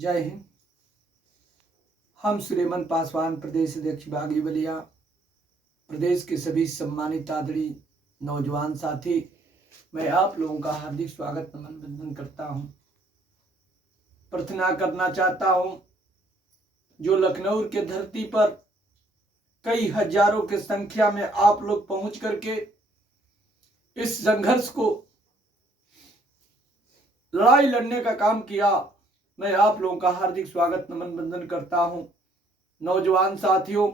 जय हिंद। हम सुरेमन पासवान, प्रदेश अध्यक्ष बागी बलिया, प्रदेश के सभी सम्मानित आदरणीय नौजवान साथी, मैं आप लोगों का हार्दिक स्वागत नमन वंदन करता हूं। प्रार्थना करना चाहता हूं, जो लखनऊ के धरती पर कई हजारों की संख्या में आप लोग पहुंच करके इस संघर्ष को लड़ाई लड़ने का काम किया, मैं आप लोगों का हार्दिक स्वागत नमन वंदन करता हूं। नौजवान साथियों,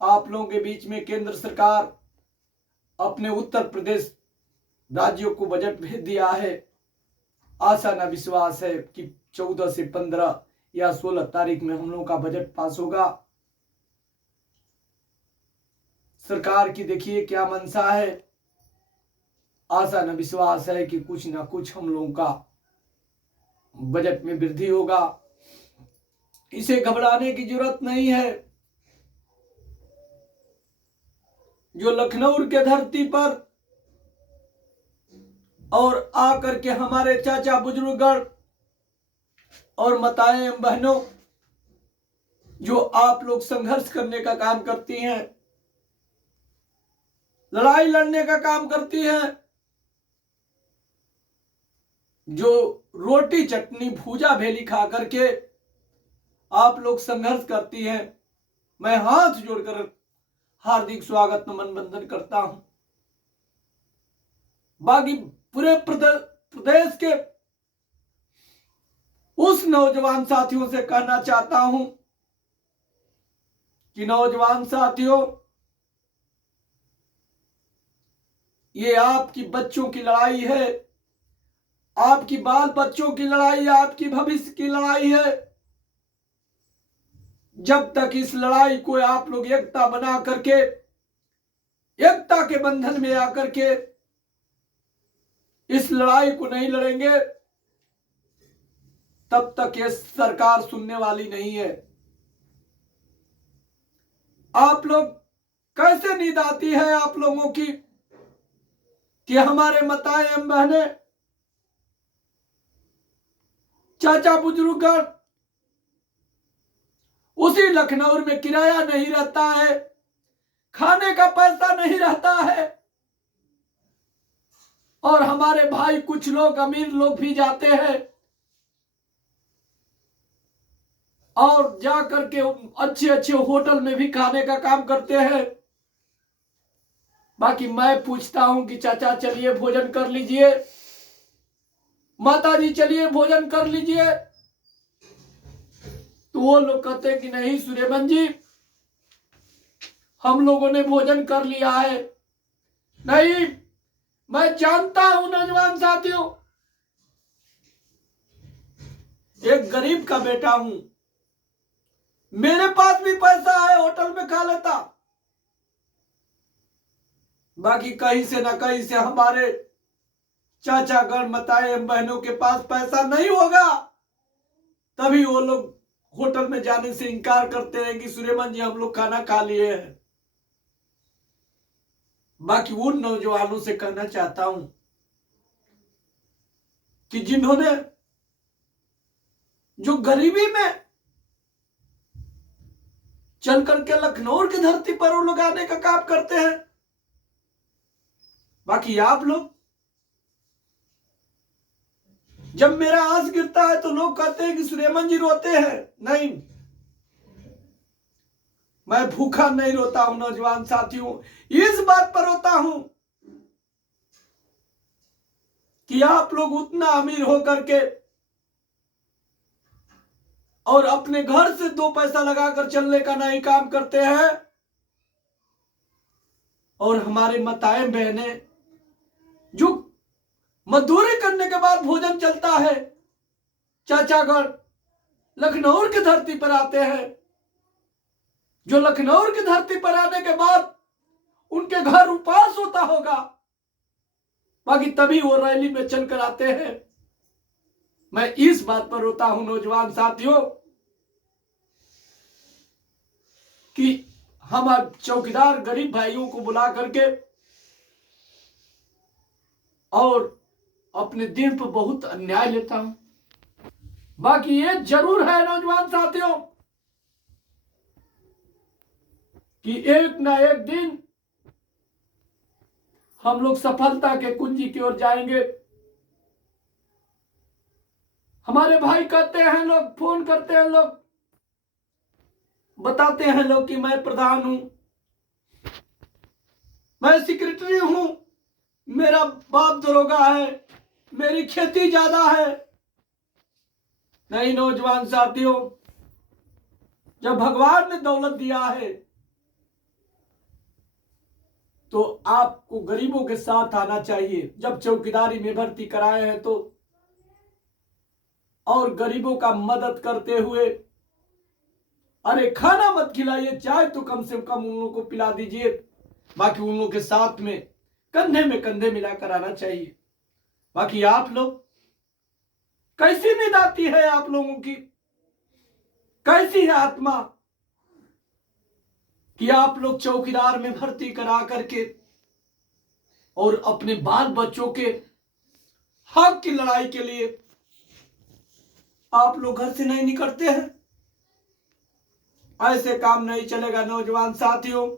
आप लोगों के बीच में केंद्र सरकार अपने उत्तर प्रदेश राज्यों को बजट भेज दिया है। आशा न विश्वास है कि 14 से 15 या 16 तारीख में हम लोगों का बजट पास होगा। सरकार की देखिए क्या मंशा है। आशा न विश्वास है कि कुछ ना कुछ हम लोगों का बजट में वृद्धि होगा। इसे घबराने की जरूरत नहीं है। जो लखनऊ के धरती पर और आकर के हमारे चाचा बुजुर्गगण और माताएं एवं बहनों, जो आप लोग संघर्ष करने का काम करती हैं, लड़ाई लड़ने का काम करती हैं, जो रोटी चटनी भूजा भेली खा करके आप लोग संघर्ष करती हैं, मैं हाथ जोड़कर हार्दिक स्वागत नमन वंदन करता हूं। बाकी पूरे प्रदेश के उस नौजवान साथियों से कहना चाहता हूं कि नौजवान साथियों, ये आपकी बच्चों की लड़ाई है, आपकी बाल बच्चों की लड़ाई, आपकी भविष्य की लड़ाई है। जब तक इस लड़ाई को आप लोग एकता बना करके, एकता के बंधन में आकर के इस लड़ाई को नहीं लड़ेंगे, तब तक ये सरकार सुनने वाली नहीं है। आप लोग कैसे नींद आती है आप लोगों की कि हमारे माताएं एवं बहनें, चाचा बुजुर्गगण उसी लखनऊ में किराया नहीं रहता है, खाने का पैसा नहीं रहता है, और हमारे भाई कुछ लोग अमीर लोग भी जाते हैं और जाकर के अच्छे अच्छे होटल में भी खाने का काम करते हैं। बाकी मैं पूछता हूं कि चाचा चलिए भोजन कर लीजिए, माता जी चलिए भोजन कर लीजिए, तो वो लोग कहते हैं कि नहीं सुरेमन जी, हम लोगों ने भोजन कर लिया है। नहीं, मैं जानता हूं नौजवान साथियों, एक गरीब का बेटा हूं, मेरे पास भी पैसा है, होटल में खा लेता। बाकी कहीं से ना कहीं से हमारे चाचा गण माताएं एवं बहनों के पास पैसा नहीं होगा, तभी वो लोग होटल में जाने से इनकार करते हैं कि सुरेमन जी हम लोग खाना खा लिए हैं। बाकी उन नौजवानों से कहना चाहता हूं कि जिन्होंने जो गरीबी में चल करके लखनऊ की धरती पर वो लोग आने का काम करते हैं। बाकी आप लोग, जब मेरा आंस गिरता है तो लोग कहते हैं कि सुरेमन जी रोते हैं। नहीं, मैं भूखा नहीं रोता हूं नौजवान साथियों, इस बात पर रोता हूं कि आप लोग उतना अमीर होकर के और अपने घर से 2 पैसा लगाकर चलने का नहीं काम करते हैं, और हमारे माताएं बहनें जो मजदूरी करने के बाद भोजन चलता है, चाचागढ़ लखनऊ की धरती पर आते हैं, जो लखनऊ की धरती पर आने के बाद उनके घर उपवास होता होगा, बाकी तभी वो रैली में चलकर आते हैं। मैं इस बात पर रोता हूं नौजवान साथियों कि हम अब चौकीदार गरीब भाइयों को बुला करके और अपने दिल पर बहुत अन्याय लेता हूं। बाकी ये जरूर है नौजवान साथियों कि एक ना एक दिन हम लोग सफलता के कुंजी की ओर जाएंगे। हमारे भाई कहते हैं लोग, फोन करते हैं लोग, बताते हैं लोग कि मैं प्रधान हूं, मैं सेक्रेटरी हूं, मेरा बाप दरोगा है, मेरी खेती ज्यादा है। नहीं नौजवान साथियों, जब भगवान ने दौलत दिया है तो आपको गरीबों के साथ आना चाहिए। जब चौकीदारी में भर्ती कराए हैं तो और गरीबों का मदद करते हुए, अरे खाना मत खिलाइए, चाय तो कम से कम उन लोगों को पिला दीजिए, बाकी उन लोगों के साथ में कंधे मिलाकर आना चाहिए। बाकी आप लोग, कैसी नींद आती है आप लोगों की, कैसी है आत्मा कि आप लोग चौकीदार में भर्ती करा करके और अपने बाल बच्चों के हक की लड़ाई के लिए आप लोग घर से नहीं निकलते हैं। ऐसे काम नहीं चलेगा नौजवान साथियों।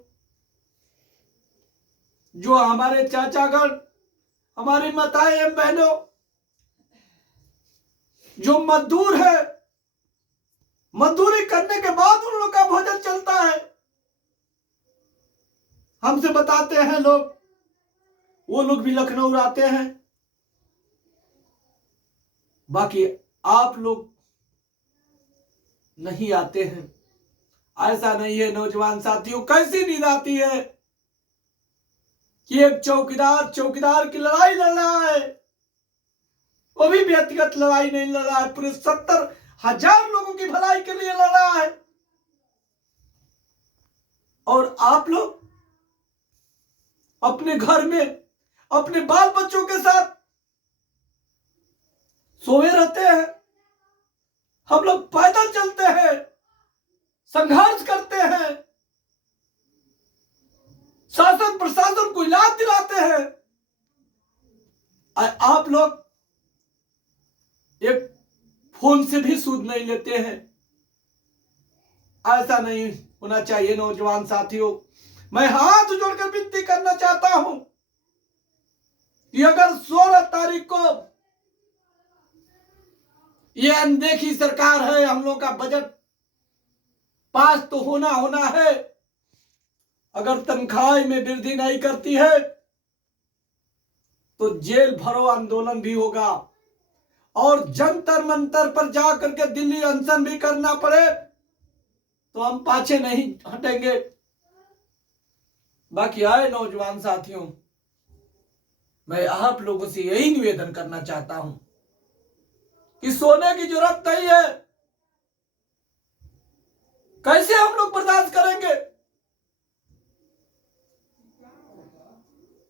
जो हमारे चाचागण, हमारी माताएं एवं बहनों, जो मजदूर है, मजदूरी करने के बाद उन लोग का भोजन चलता है, हमसे बताते हैं लोग, वो लोग भी लखनऊ आते हैं। बाकी आप लोग नहीं आते हैं। ऐसा नहीं है नौजवान साथियों। कैसी नींद आती है कि एक चौकीदार की लड़ाई लड़ रहा है, वो भी व्यक्तिगत लड़ाई नहीं लड़ रहा है, पूरे 70,000 लोगों की भलाई के लिए लड़ रहा है। और आप लोग अपने घर में अपने बाल बच्चों के साथ सोए रहते हैं। हम लोग पैदल चलते हैं, संघर्ष करते हैं, शासन प्रशासन को इलाज दिलाते हैं। आप लोग एक फोन से भी सूद नहीं लेते हैं। ऐसा नहीं होना चाहिए नौजवान साथियों। मैं हाथ जोड़कर विनती करना चाहता हूं कि अगर 16 तारीख को ये अनदेखी सरकार है, हम लोग का बजट पास तो होना है, अगर तनख्वाह में वृद्धि नहीं करती है तो जेल भरो आंदोलन भी होगा और जंतर मंतर पर जाकर के दिल्ली अनशन भी करना पड़े तो हम पाछे नहीं हटेंगे। बाकी आए नौजवान साथियों, मैं आप लोगों से यही निवेदन करना चाहता हूं कि सोने की जरूरत नहीं है। कैसे हम लोग बर्दाश्त करेंगे?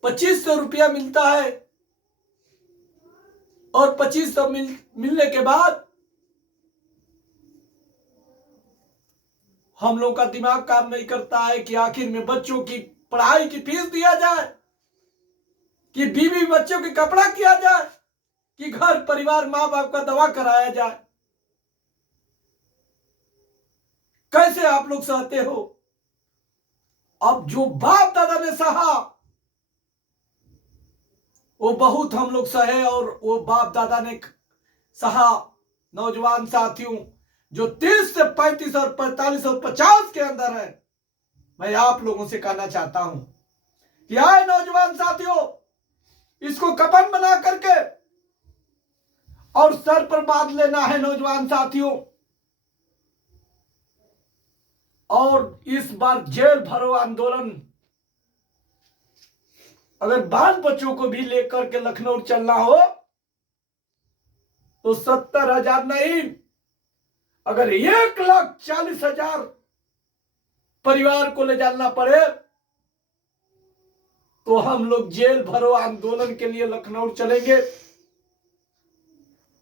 2500 रुपया मिलता है और 2500 मिलने के बाद हम लोग का दिमाग काम नहीं करता है कि आखिर में बच्चों की पढ़ाई की फीस दिया जाए, कि बीवी बच्चों के कपड़ा किया जाए, कि घर परिवार मां बाप का दवा कराया जाए। कैसे आप लोग सहते हो? अब जो बाप दादा ने सहा वो बहुत हम लोग सहे, और वो बाप दादा ने सहा। नौजवान साथियों, जो 30 से 35 और 45 और 50 के अंदर है, मैं आप लोगों से कहना चाहता हूं कि आए नौजवान साथियों, इसको कफन बना करके और सर पर बांध लेना है नौजवान साथियों। और इस बार जेल भरो आंदोलन, अगर बाल बच्चों को भी लेकर के लखनऊ चलना हो तो 70,000 नहीं, अगर 1,40,000 परिवार को ले जाना पड़े तो हम लोग जेल भरो आंदोलन के लिए लखनऊ चलेंगे।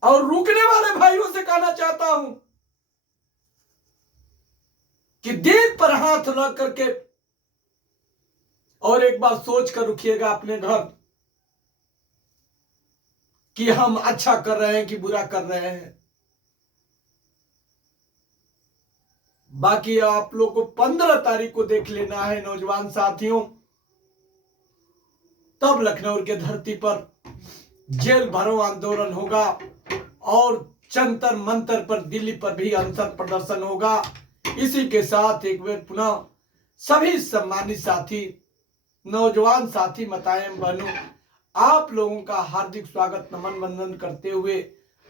और रुकने वाले भाइयों से कहना चाहता हूं कि दिल पर हाथ रख करके और एक बार सोच कर रुकिएगा अपने घर कि हम अच्छा कर रहे हैं कि बुरा कर रहे हैं। बाकी आप लोग को 15 तारीख को देख लेना है नौजवान साथियों, तब लखनऊ के धरती पर जेल भरो आंदोलन होगा और जंतर मंतर पर दिल्ली पर भी अनशन प्रदर्शन होगा। इसी के साथ एक बार पुनः सभी सम्मानित साथी, नौजवान साथी, माताएं, बहनों, आप लोगों का हार्दिक स्वागत, नमन, वंदन करते हुए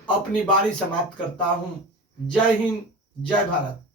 अपनी बारी समाप्त करता हूं। जय हिंद, जय भारत।